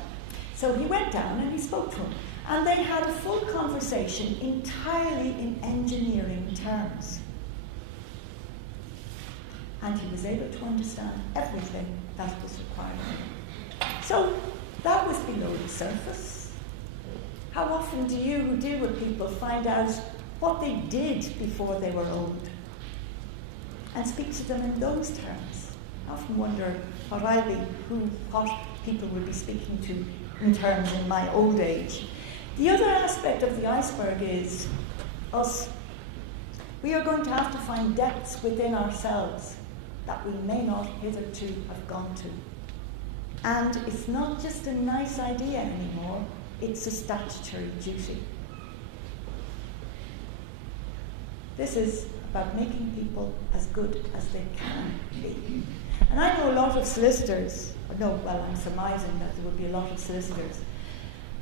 So he went down and he spoke to him. And they had a full conversation entirely in engineering terms. And he was able to understand everything that was required of him. So that was below the surface. How often do you who deal with people find out what they did before they were old and speak to them in those terms? I often wonder what people will be speaking to in terms in my old age. The other aspect of the iceberg is us. We are going to have to find depths within ourselves that we may not hitherto have gone to. And it's not just a nice idea anymore, it's a statutory duty. This is about making people as good as they can be. And I know a lot of solicitors, I'm surmising that there would be a lot of solicitors,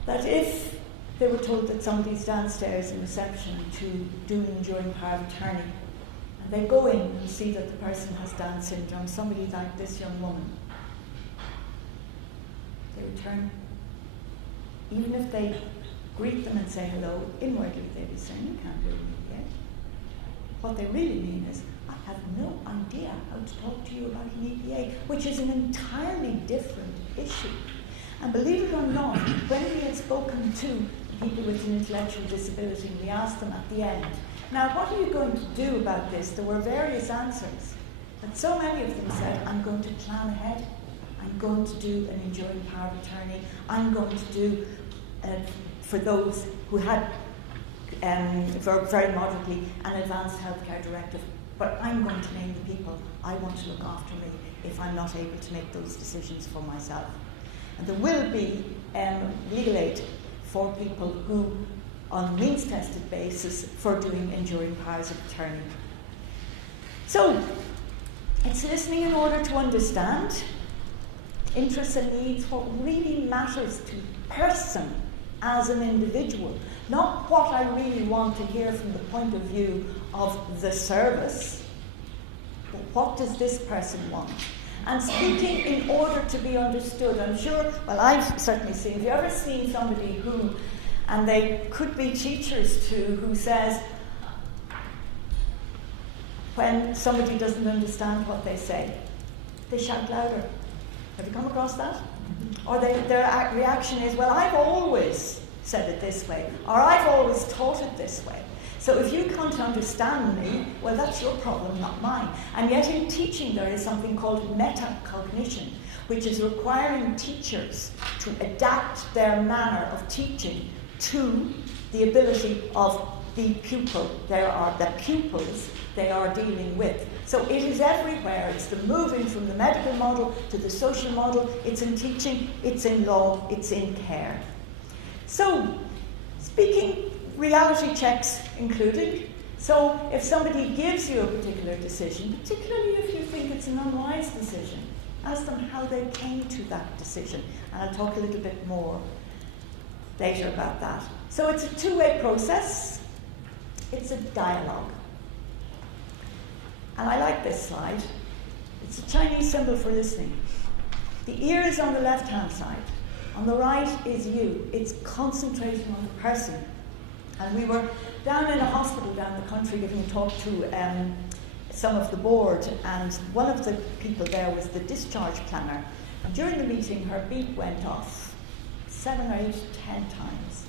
that if they were told that somebody's downstairs in reception to do an enduring power of attorney, and they go in and see that the person has Down syndrome, somebody like this young woman, they return. Even if they greet them and say hello, inwardly they'd be saying, you can't do it yet. What they really mean is, I have no idea how to talk to you about an EPA, which is an entirely different issue. And believe it or not, when we had spoken to people with an intellectual disability, we asked them at the end, now what are you going to do about this? There were various answers, but so many of them said, I'm going to plan ahead. I'm going to do an enduring power of attorney. I'm going to do, for those who had, very moderately, an advanced healthcare directive. But I'm going to name the people I want to look after me if I'm not able to make those decisions for myself. And there will be legal aid for people who, on a means-tested basis, for doing enduring powers of attorney. So, it's listening in order to understand interests and needs, what really matters to the person as an individual, not what I really want to hear from the point of view of the service, but what does this person want? And speaking in order to be understood. I'm sure, well, I've certainly seen, have you ever seen somebody who, and they could be teachers too, who says, when somebody doesn't understand what they say, they shout louder. Have you come across that? Or their reaction is, well, I've always said it this way, or I've always taught it this way. So if you can't understand me, well, that's your problem, not mine. And yet in teaching there is something called metacognition, which is requiring teachers to adapt their manner of teaching to the ability of the pupil. There are the pupils they are dealing with. So it is everywhere. It's the moving from the medical model to the social model. It's in teaching, it's in law, it's in care. So, speaking, reality checks included. So if somebody gives you a particular decision, particularly if you think it's an unwise decision, ask them how they came to that decision. And I'll talk a little bit more later about that. So it's a two-way process. It's a dialogue. And I like this slide. It's a Chinese symbol for listening. The ear is on the left-hand side. On the right is you. It's concentrating on the person. And we were down in a hospital down the country giving a talk to some of the board, and one of the people there was the discharge planner. And during the meeting, her beep went off 7 or 8, 10 times.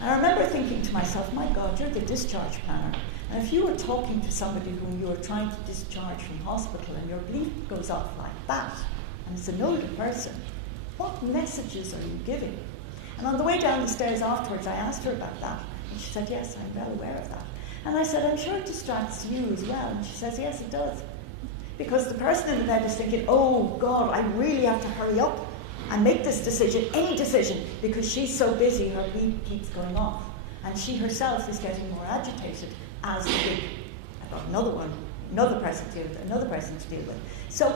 And I remember thinking to myself, my God, you're the discharge planner. And if you were talking to somebody whom you were trying to discharge from hospital and your bleep goes off like that, and it's an older person, what messages are you giving? And on the way down the stairs afterwards, I asked her about that. And she said, yes, I'm well aware of that. And I said, I'm sure it distracts you as well. And she says, yes, it does. Because the person in the bed is thinking, oh God, I really have to hurry up and make this decision, any decision, because she's so busy, her beep keeps going off. And she herself is getting more agitated as the beep. I've got another person to deal with, another person to deal with. So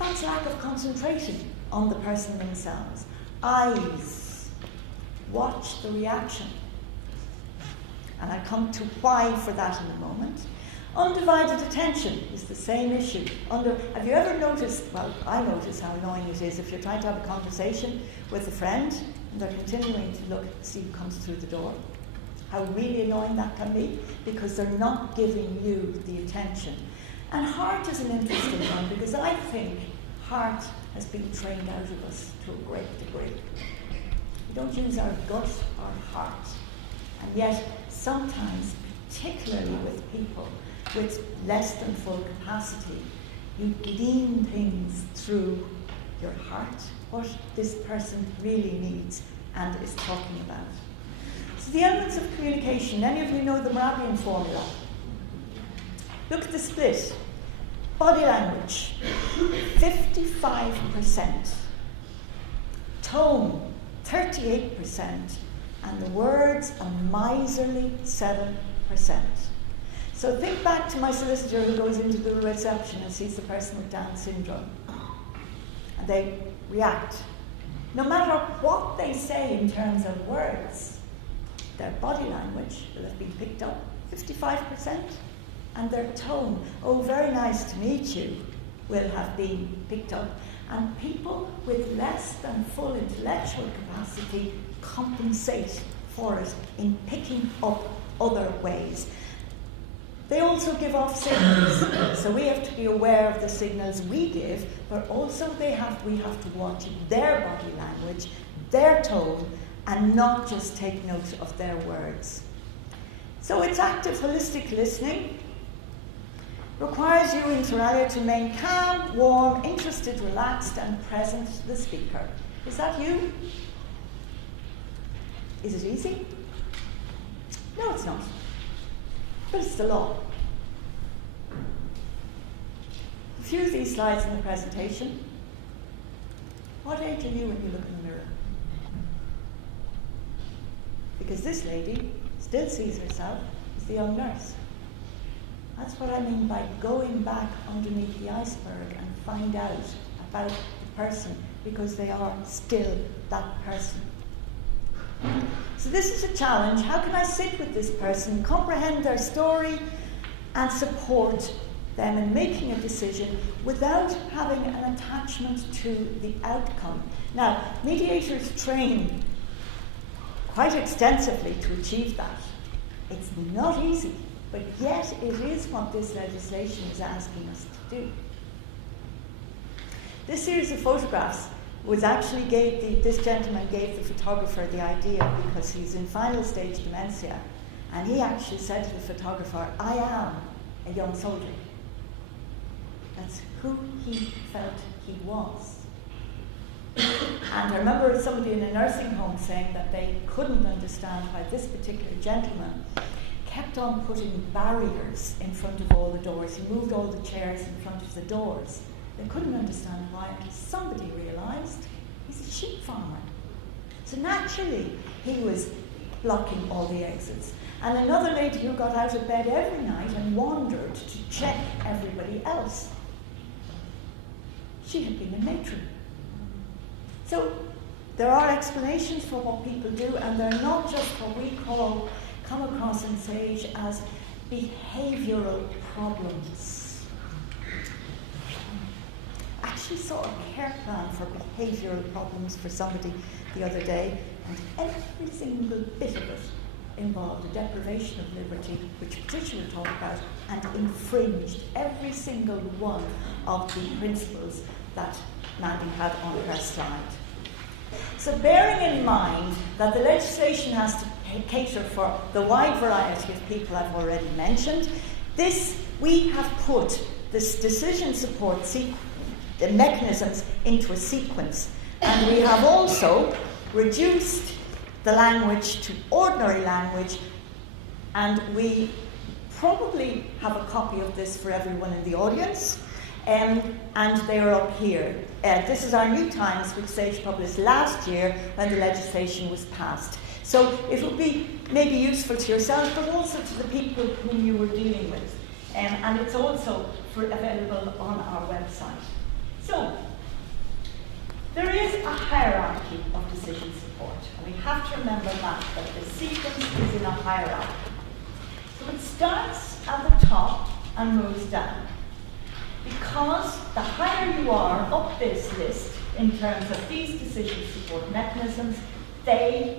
that's lack of concentration on the person themselves. Eyes. Watch the reaction. And I come to why for that in a moment. Undivided attention is the same issue. Have you ever noticed, well, I notice how annoying it is if you're trying to have a conversation with a friend and they're continuing to look to see who comes through the door. How really annoying that can be, because they're not giving you the attention. And heart is an interesting one, because I think heart has been trained out of us to a great degree. We don't use our gut, our heart. And yet, sometimes, particularly with people with less than full capacity, you glean things through your heart, what this person really needs and is talking about. So the elements of communication, any of you know the Mehrabian formula? Look at the split. Body language, 55%. Tone, 38%. And the words, a miserly 7%. So think back to my solicitor who goes into the reception and sees the person with Down syndrome. And they react. No matter what they say in terms of words, their body language will have been picked up, 55%. And their tone, oh, very nice to meet you, will have been picked up. And people with less than full intellectual capacity compensate for it in picking up other ways. They also give off signals, so we have to be aware of the signals we give, but also we have to watch their body language, their tone, and not just take note of their words. So it's active holistic listening. Requires you, inter alia, to remain calm, warm, interested, relaxed, and present to the speaker. Is that you? Is it easy? No, it's not. But it's the law. A few of these slides in the presentation. What age are you when you look in the mirror? Because this lady still sees herself as the young nurse. That's what I mean by going back underneath the iceberg and find out about the person, because they are still that person. So this is a challenge. How can I sit with this person, comprehend their story, and support them in making a decision without having an attachment to the outcome? Now, mediators train quite extensively to achieve that. It's not easy, but yet it is what this legislation is asking us to do. This series of photographs was actually this gentleman gave the photographer the idea because he's in final stage dementia, and he actually said to the photographer, I am a young soldier. That's who he felt he was. And I remember somebody in a nursing home saying that they couldn't understand why this particular gentleman kept on putting barriers in front of all the doors. He moved all the chairs in front of the doors. They couldn't understand why until somebody realised he's a sheep farmer. So naturally, he was blocking all the exits. And another lady who got out of bed every night and wandered to check everybody else. She had been a matron. So there are explanations for what people do, and they're not just what we come across in SAGE as behavioural problems. actually saw a care plan for behavioural problems for somebody the other day, and every single bit of it involved a deprivation of liberty, which Patricia will talk about, and infringed every single one of the principles that Mandy had on her slide. So bearing in mind that the legislation has to cater for the wide variety of people I've already mentioned, we have put this decision support the mechanisms into a sequence, and we have also reduced the language to ordinary language, and we probably have a copy of this for everyone in the audience, and they are up here. This is our New Times, which Sage published last year when the legislation was passed. So it will be maybe useful to yourself, but also to the people whom you were dealing with. And it's also available on our website. So, there is a hierarchy of decision support, and we have to remember that the sequence is in a hierarchy. So it starts at the top and moves down. Because the higher you are up this list in terms of these decision support mechanisms, I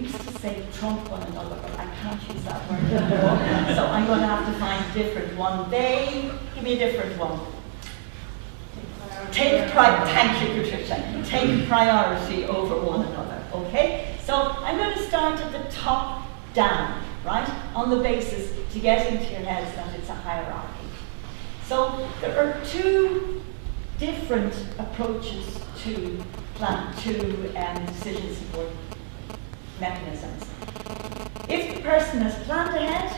used to say trump one another, but I can't use that word anymore, so I'm going to have to find a different one. Give me a different one. Thank you, Patricia. Take priority over one another, okay? So I'm going to start at the top down, right? On the basis to get into your heads that it's a hierarchy. So there are two different approaches to decision support mechanisms. If the person has planned ahead,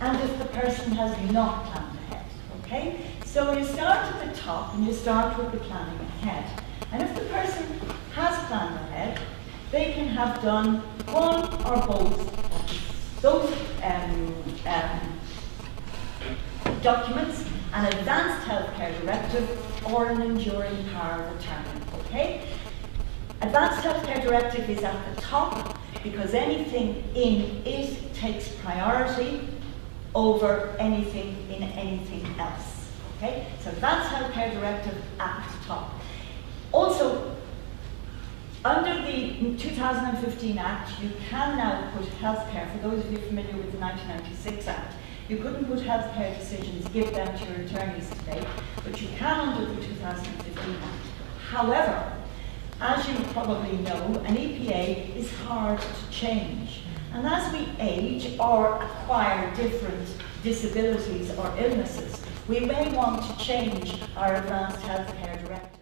and if the person has not planned ahead, okay? So you start at the top and you start with the planning ahead. And if the person has planned ahead, they can have done one or both of those documents, an advanced healthcare directive or an enduring power of attorney, okay? Advanced healthcare directive is at the top because anything in it takes priority over anything in anything else. Okay? So Advanced Healthcare Directive at the top. Also, under the 2015 Act, you can now put healthcare, for those of you familiar with the 1996 Act, you couldn't put healthcare decisions, give them to your attorneys today, but you can under the 2015 Act. However, as you probably know, an EPA is hard to change. And as we age or acquire different disabilities or illnesses, we may want to change our Advanced Healthcare Directive.